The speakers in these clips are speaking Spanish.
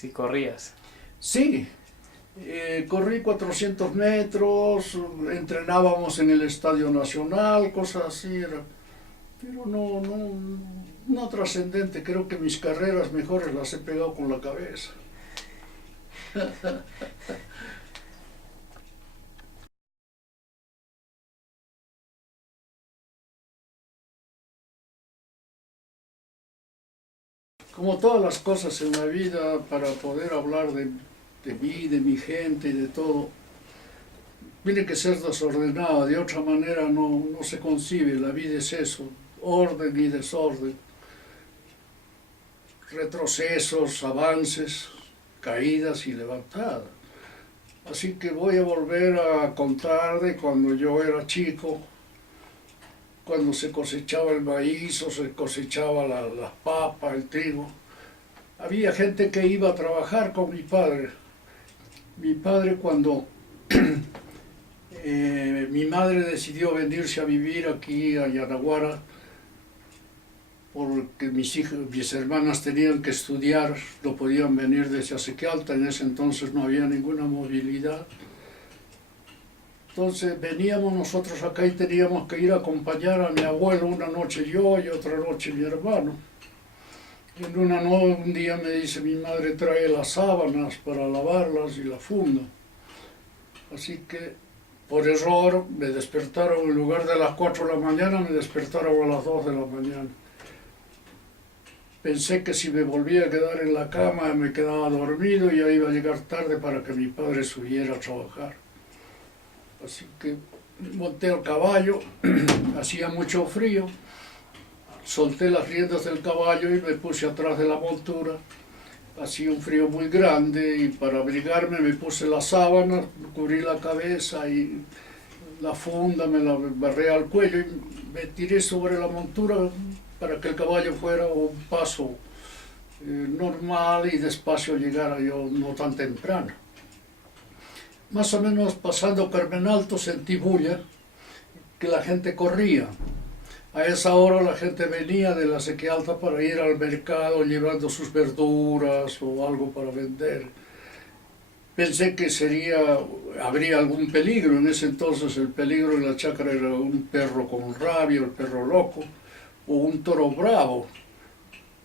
si corrías. Sí, corrí 400 metros, entrenábamos en el Estadio Nacional, cosas así, pero no trascendente. Creo que mis carreras mejores las he pegado con la cabeza. Como todas las cosas en la vida, para poder hablar de mí, de mi gente y de todo, tiene que ser desordenada, de otra manera no se concibe. La vida es eso, orden y desorden, retrocesos, avances, caídas y levantadas. Así que voy a volver a contar de cuando yo era chico, cuando se cosechaba el maíz o se cosechaba la papa, el trigo. Había gente que iba a trabajar con mi padre. Mi padre cuando mi madre decidió venirse a vivir aquí a Yanaguara, porque mis hermanas tenían que estudiar, no podían venir desde Asequialta, en ese entonces no había ninguna movilidad. Entonces veníamos nosotros acá y teníamos que ir a acompañar a mi abuelo, una noche yo y otra noche mi hermano. Un día me dice mi madre, trae las sábanas para lavarlas y la funda. Así que por error me despertaron, en lugar de las 4 de la mañana, me despertaron a las 2 de la mañana. Pensé que si me volvía a quedar en la cama me quedaba dormido y ya iba a llegar tarde para que mi padre subiera a trabajar. Así que monté al caballo, hacía mucho frío, solté las riendas del caballo y me puse atrás de la montura. Hacía un frío muy grande y para abrigarme me puse las sábanas, cubrí la cabeza y la funda me la barré al cuello y me tiré sobre la montura para que el caballo fuera un paso normal y despacio llegara yo no tan temprano. Más o menos pasando Carmen Alto sentí bulla, que la gente corría. A esa hora la gente venía de la Asequialta para ir al mercado llevando sus verduras o algo para vender. Pensé que habría algún peligro. En ese entonces el peligro en la chacra era un perro con rabia, el perro loco, o un toro bravo.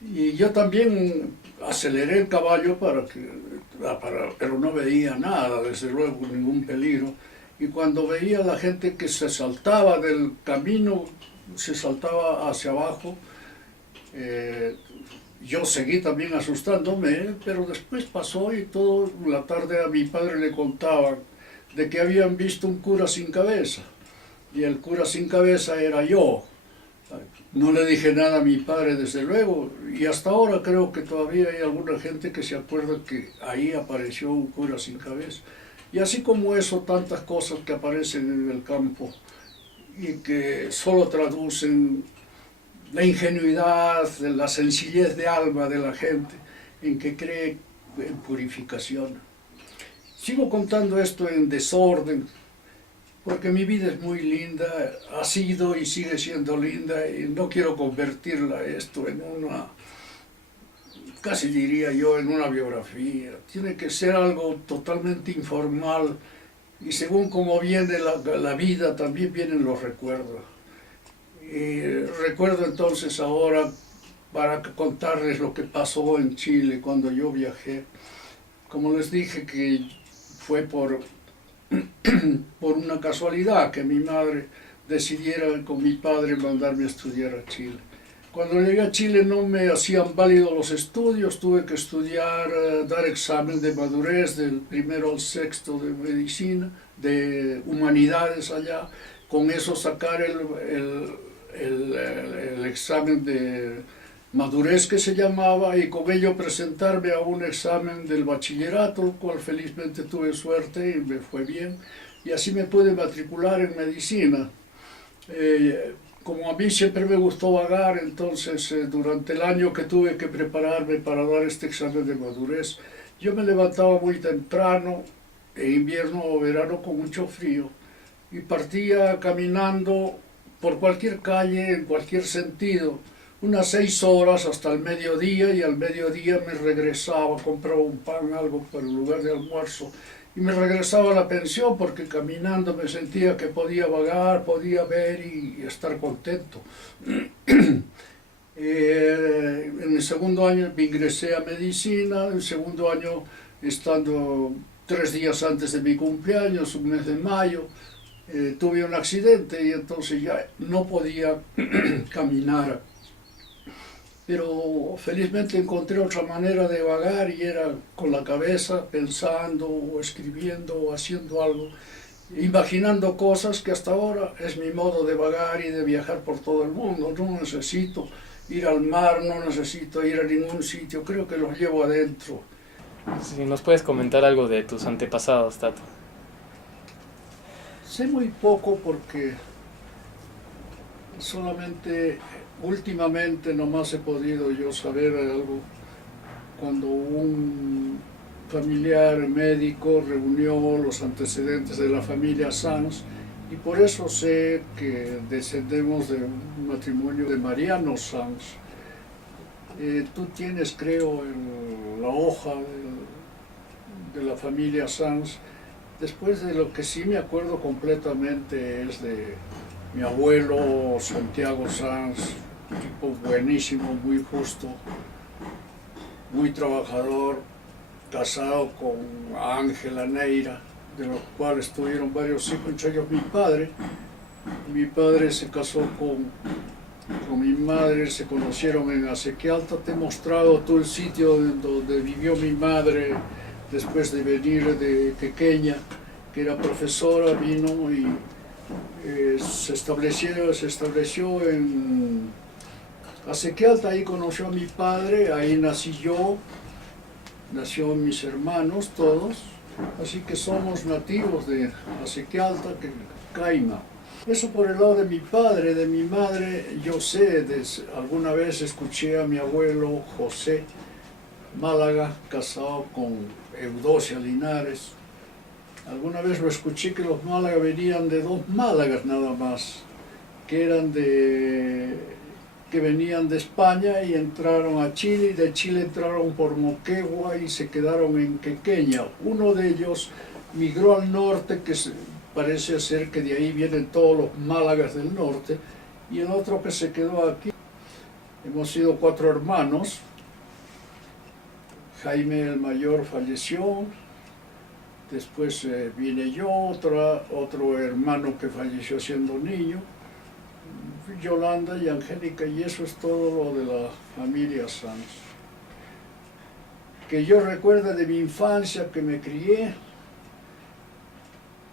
Y yo también aceleré el caballo pero no veía nada, desde luego, ningún peligro. Y cuando veía a la gente que se saltaba del camino, se saltaba hacia abajo, yo seguí también asustándome, pero después pasó y toda la tarde a mi padre le contaban de que habían visto un cura sin cabeza. Y el cura sin cabeza era yo. No le dije nada a mi padre, desde luego, y hasta ahora creo que todavía hay alguna gente que se acuerda que ahí apareció un cura sin cabeza. Y así como eso, tantas cosas que aparecen en el campo y que solo traducen la ingenuidad, la sencillez de alma de la gente en que cree en purificación. Sigo contando esto en desorden, porque mi vida es muy linda, ha sido y sigue siendo linda, y no quiero convertirla esto en casi diría yo, en una biografía. Tiene que ser algo totalmente informal, y según cómo viene la vida, también vienen los recuerdos. Y recuerdo entonces ahora, para contarles lo que pasó en Chile cuando yo viajé. Como les dije que fue por una casualidad que mi madre decidiera con mi padre mandarme a estudiar a Chile. Cuando llegué a Chile no me hacían válidos los estudios, tuve que estudiar, dar examen de madurez del primero al sexto de medicina, de humanidades allá, con eso sacar el examen de madurez que se llamaba, y con ello presentarme a un examen del bachillerato, el cual felizmente tuve suerte y me fue bien, y así me pude matricular en medicina. Como a mí siempre me gustó vagar, entonces durante el año que tuve que prepararme para dar este examen de madurez, yo me levantaba muy temprano, en invierno o verano con mucho frío, y partía caminando por cualquier calle, en cualquier sentido, unas 6 horas hasta el mediodía, y al mediodía me regresaba, compraba un pan, algo para el lugar de almuerzo, y me regresaba a la pensión porque caminando me sentía que podía vagar, podía ver y estar contento. En el segundo año me ingresé a medicina, en el segundo año, estando 3 días antes de mi cumpleaños, un mes de mayo, tuve un accidente y entonces ya no podía caminar. Pero felizmente encontré otra manera de vagar, y era con la cabeza, pensando o escribiendo o haciendo algo, imaginando cosas, que hasta ahora es mi modo de vagar y de viajar por todo el mundo. No necesito ir al mar, no necesito ir a ningún sitio, creo que los llevo adentro. Si nos puedes comentar algo de tus antepasados, Tato. Sé muy poco porque solamente últimamente nomás he podido yo saber algo cuando un familiar médico reunió los antecedentes de la familia Sanz, y por eso sé que descendemos de un matrimonio de Mariano Sanz. Tú tienes, creo, la hoja de la familia Sanz. Después, de lo que sí me acuerdo completamente es de mi abuelo Santiago Sanz, un tipo buenísimo, muy justo, muy trabajador, casado con Ángela Neira, de los cuales tuvieron varios hijos, entre ellos mi padre. Mi padre se casó con mi madre, se conocieron en Asequialta. Te he mostrado todo el sitio donde vivió mi madre después de venir de pequeña, que era profesora, vino y se estableció en Asequialta. Ahí conoció a mi padre, ahí nací yo, nació mis hermanos todos, así que somos nativos de Asequialta, Caima. Eso por el lado de mi padre. De mi madre, yo sé, alguna vez escuché a mi abuelo José Málaga, casado con Eudocia Linares. Alguna vez lo escuché, que los Málaga venían de 2 Málagas nada más, que venían de España y entraron a Chile, y de Chile entraron por Moquegua y se quedaron en Quequeña. Uno de ellos migró al norte, que parece ser que de ahí vienen todos los Málagas del norte, y el otro que se quedó aquí. Hemos sido 4 hermanos. Jaime el mayor falleció, después vine yo, otro hermano que falleció siendo niño, Yolanda y Angélica, y eso es todo lo de la familia Sanz. Que yo recuerde de mi infancia, que me crié,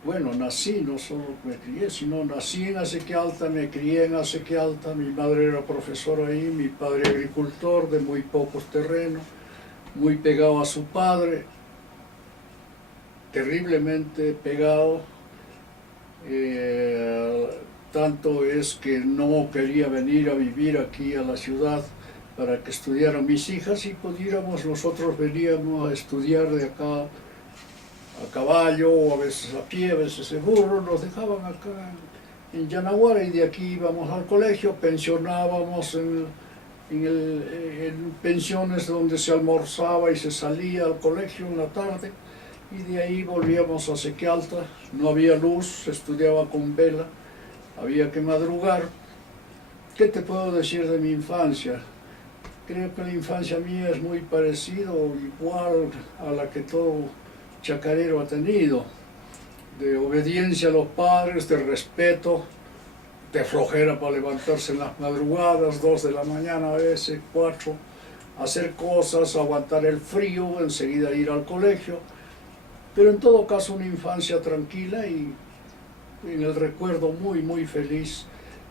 bueno, nací, no solo me crié, sino nací en Asequialta, me crié en Asequialta. Mi madre era profesora ahí, mi padre agricultor de muy pocos terrenos, muy pegado a su padre, terriblemente pegado. Tanto es que no quería venir a vivir aquí a la ciudad para que estudiaran mis hijas, y pudiéramos, nosotros veníamos a estudiar de acá a caballo, o a veces a pie, a veces en burro. Nos dejaban acá en Yanaguara, y de aquí íbamos al colegio, pensionábamos en pensiones donde se almorzaba y se salía al colegio en la tarde, y de ahí volvíamos a Asequialta. No había luz, se estudiaba con vela, había que madrugar. ¿Qué te puedo decir de mi infancia? Creo que la infancia mía es muy parecida, igual a la que todo chacarero ha tenido, de obediencia a los padres, de respeto, de flojera para levantarse en las madrugadas, 2 de la mañana a veces, 4, hacer cosas, aguantar el frío, enseguida ir al colegio. Pero en todo caso una infancia tranquila, y en el recuerdo muy, muy feliz,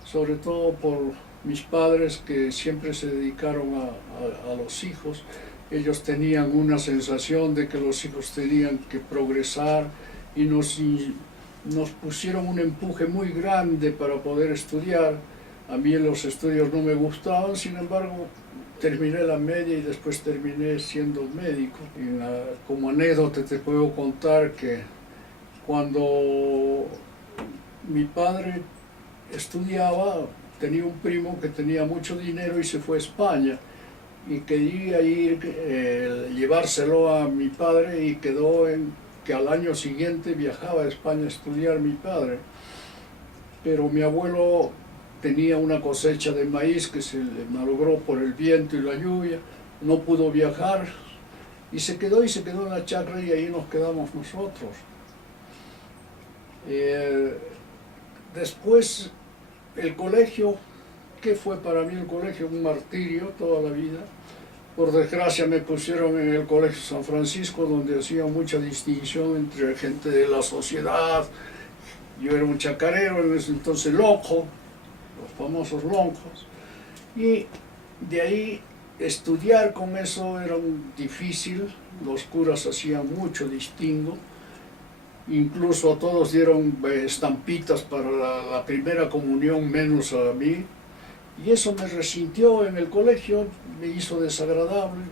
sobre todo por mis padres, que siempre se dedicaron a los hijos. Ellos tenían una sensación de que los hijos tenían que progresar, y nos pusieron un empuje muy grande para poder estudiar. A mí los estudios no me gustaban, sin embargo terminé la media y después terminé siendo médico. Como anécdota te puedo contar que cuando mi padre estudiaba, tenía un primo que tenía mucho dinero y se fue a España y quería ir, llevárselo a mi padre y quedó en que al año siguiente viajaba a España a estudiar mi padre. Pero mi abuelo tenía una cosecha de maíz que se le malogró por el viento y la lluvia, no pudo viajar y se quedó en la chacra y ahí nos quedamos nosotros. Después el colegio, ¿qué fue para mí el colegio? Un martirio toda la vida. Por desgracia me pusieron en el Colegio San Francisco, donde hacía mucha distinción entre gente de la sociedad. Yo era un chacarero, en ese entonces loco, los famosos loncos. Y de ahí estudiar con eso era difícil, los curas hacían mucho distingo. Incluso a todos dieron estampitas para la primera comunión, menos a mí. Y eso me resintió en el colegio, me hizo desagradable.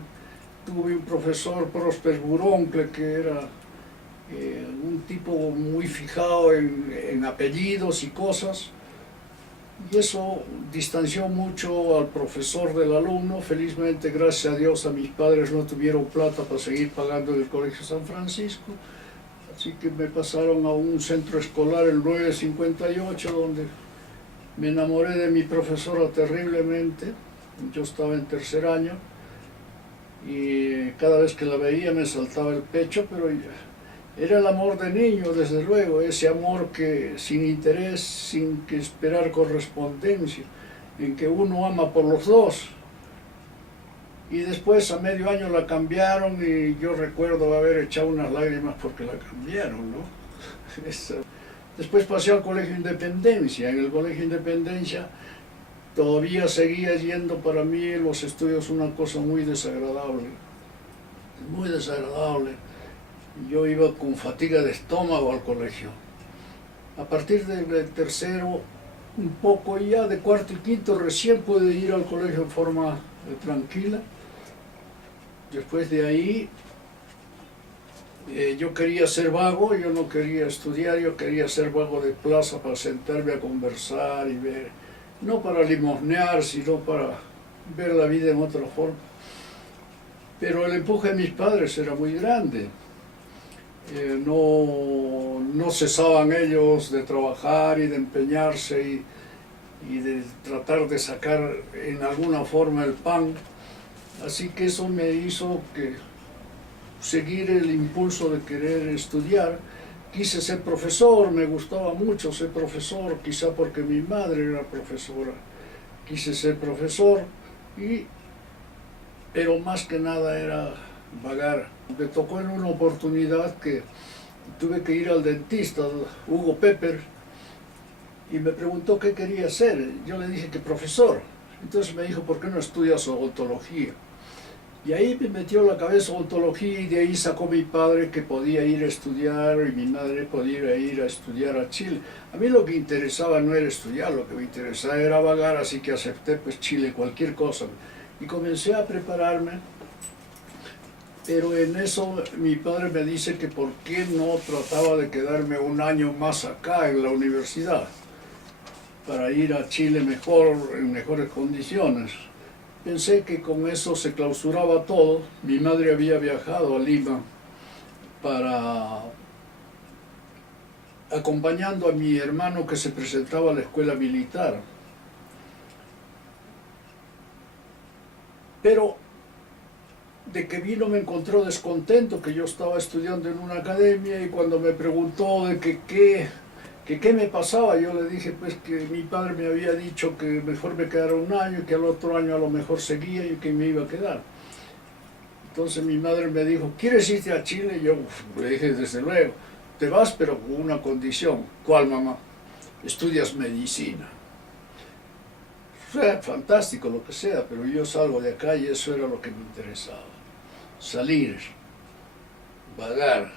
Tuve un profesor, Prosper Buroncle, que era un tipo muy fijado en apellidos y cosas. Y eso distanció mucho al profesor del alumno. Felizmente, gracias a Dios, a mis padres no tuvieron plata para seguir pagando el Colegio San Francisco. Así que me pasaron a un centro escolar, el 958, donde me enamoré de mi profesora terriblemente. Yo estaba en tercer año y cada vez que la veía me saltaba el pecho, pero era el amor de niño, desde luego, ese amor que sin interés, sin que esperar correspondencia, en que uno ama por los dos. Y después a medio año la cambiaron y yo recuerdo haber echado unas lágrimas porque la cambiaron, ¿no? Después pasé al Colegio Independencia. En el Colegio Independencia todavía seguía yendo para mí los estudios una cosa muy desagradable, muy desagradable. Yo iba con fatiga de estómago al colegio. A partir del tercero, un poco, y ya de cuarto y quinto recién pude ir al colegio en forma tranquila. Después de ahí, yo quería ser vago, yo no quería estudiar, yo quería ser vago de plaza para sentarme a conversar y ver, no para limosnear, sino para ver la vida en otra forma. Pero el empuje de mis padres era muy grande. No cesaban ellos de trabajar y de empeñarse y de tratar de sacar en alguna forma el pan. Así que eso me hizo seguir el impulso de querer estudiar. Quise ser profesor, me gustaba mucho ser profesor, quizá porque mi madre era profesora. Quise ser profesor, pero más que nada era vagar. Me tocó en una oportunidad que tuve que ir al dentista, Hugo Pepper, y me preguntó qué quería hacer. Yo le dije que profesor. Entonces me dijo, ¿por qué no estudias odontología? Y ahí me metió la cabeza odontología y de ahí sacó mi padre que podía ir a estudiar y mi madre podía ir a estudiar a Chile. A mí lo que interesaba no era estudiar, lo que me interesaba era vagar, así que acepté pues Chile, cualquier cosa. Y comencé a prepararme, pero en eso mi padre me dice que por qué no trataba de quedarme un año más acá en la universidad, para ir a Chile mejor, en mejores condiciones. Pensé que con eso se clausuraba todo. Mi madre había viajado a Lima acompañando a mi hermano que se presentaba a la escuela militar. Pero de que vino me encontró descontento, que yo estaba estudiando en una academia y cuando me preguntó de qué me pasaba, yo le dije pues que mi padre me había dicho que mejor me quedara un año y que al otro año a lo mejor seguía y que me iba a quedar. Entonces mi madre me dijo, ¿quieres irte a Chile? Y yo le dije, desde luego, te vas pero con una condición. ¿Cuál, mamá? Estudias medicina. Fue fantástico lo que sea, pero yo salgo de acá y eso era lo que me interesaba. Salir, vagar.